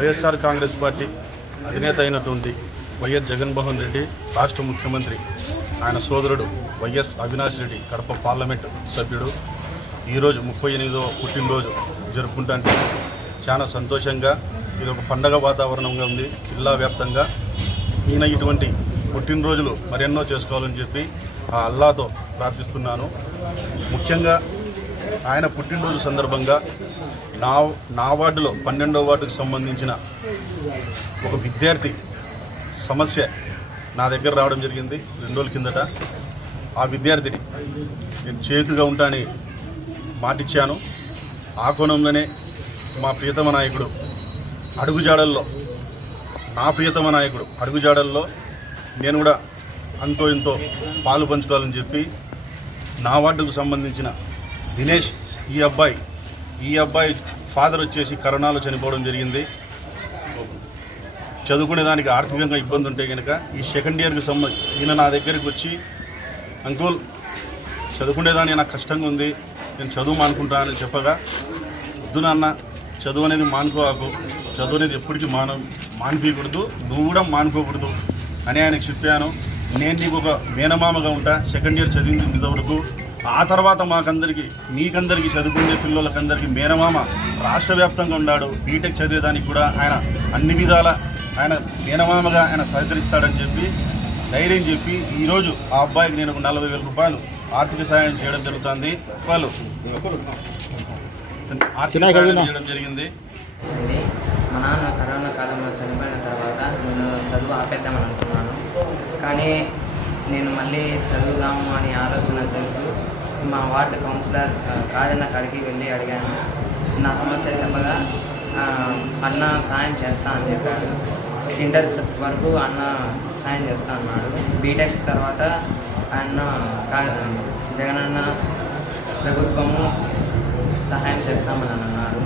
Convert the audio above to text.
YSR Congress party అధినేత అయినటువంటి YS Jaganmohan Reddy, రాష్ట్ర ముఖ్యమంత్రి, ఆయన సోదరుడు వైఎస్ అవినాష్ రెడ్డి కడప పార్లమెంట్ సభ్యుడు ఈరోజు 38వ పుట్టినరోజు జరుపుకుంటే చాలా సంతోషంగా, ఇది ఒక పండగ వాతావరణంగా ఉంది. జిల్లా వ్యాప్తంగా ఈయన ఇటువంటి పుట్టినరోజులు మరెన్నో చేసుకోవాలని చెప్పి ఆ అల్లాతో ప్రార్థిస్తున్నాను. ముఖ్యంగా ఆయన పుట్టినరోజు సందర్భంగా నా వార్డులో 12వ వార్డుకు సంబంధించిన ఒక విద్యార్థి సమస్య నా దగ్గర రావడం జరిగింది 2 రోజుల కిందట. ఆ విద్యార్థిని నేను చేతుగా ఉంటానని మాటిచ్చాను. ఆ కోణంలోనే మా ప్రియతమ నాయకుడు అడుగుజాడల్లో, నా ప్రియతమ నాయకుడు అడుగుజాడల్లో నేను కూడా అంతో ఇంతో పాలు పంచుకోవాలని చెప్పి నా వార్డుకు సంబంధించిన దినేష్, ఈ అబ్బాయి ఫాదర్ వచ్చేసి కరోనాలో చనిపోవడం జరిగింది. చదువుకునేదానికి ఆర్థికంగా ఇబ్బంది ఉంటే కనుక ఈ సెకండ్ ఇయర్కి ఈయన నా దగ్గరికి వచ్చి, అంకుల్ చదువుకునేదానికి నాకు కష్టంగా ఉంది, నేను చదువు మానుకుంటానని చెప్పగా, వద్దు నాన్న, చదువు అనేది మానుకోకు, చదువు అనేది ఎప్పటికీ మానిపించకూడదు, నువ్వు కూడా మానుకోకూడదు అని ఆయనకు చెప్పాను. నేను నీకు ఒక మేనమామగా ఉంటా, సెకండ్ ఇయర్ చదివింది ఇంతవరకు, ఆ తర్వాత మీకందరికీ చదువుకునే పిల్లలకందరికీ మేనమామ రాష్ట్ర వ్యాప్తంగా ఉన్నాడు. బీటెక్ చదివేదానికి కూడా ఆయన అన్ని విధాల ఆయన మేనమామగా ఆయన సహకరిస్తాడని చెప్పి ధైర్యం చెప్పి ఈరోజు ఆ అబ్బాయికి నేను 40,000 రూపాయలు ఆర్థిక సహాయం చేయడం జరుగుతుంది. చేయడం జరిగింది. మా నాన్న కరోనా కాలంలో చనిపోయిన తర్వాత నేను చదువు ఆపేద్దామని అనుకున్నాను. కానీ నేను మళ్ళీ చదువుదాము అని ఆలోచన చేస్తూ మా వార్డు కౌన్సిలర్ కాజన్న కాడికి వెళ్ళి అడిగాను. నా సమస్య చెప్పగా అన్న సాయం చేస్తా అని చెప్పారు. ఇంటర్ వరకు అన్న సాయం చేస్తా అన్నాడు. బీటెక్ తర్వాత జగనన్న ప్రభుత్వము సహాయం చేస్తామని అన్నారు.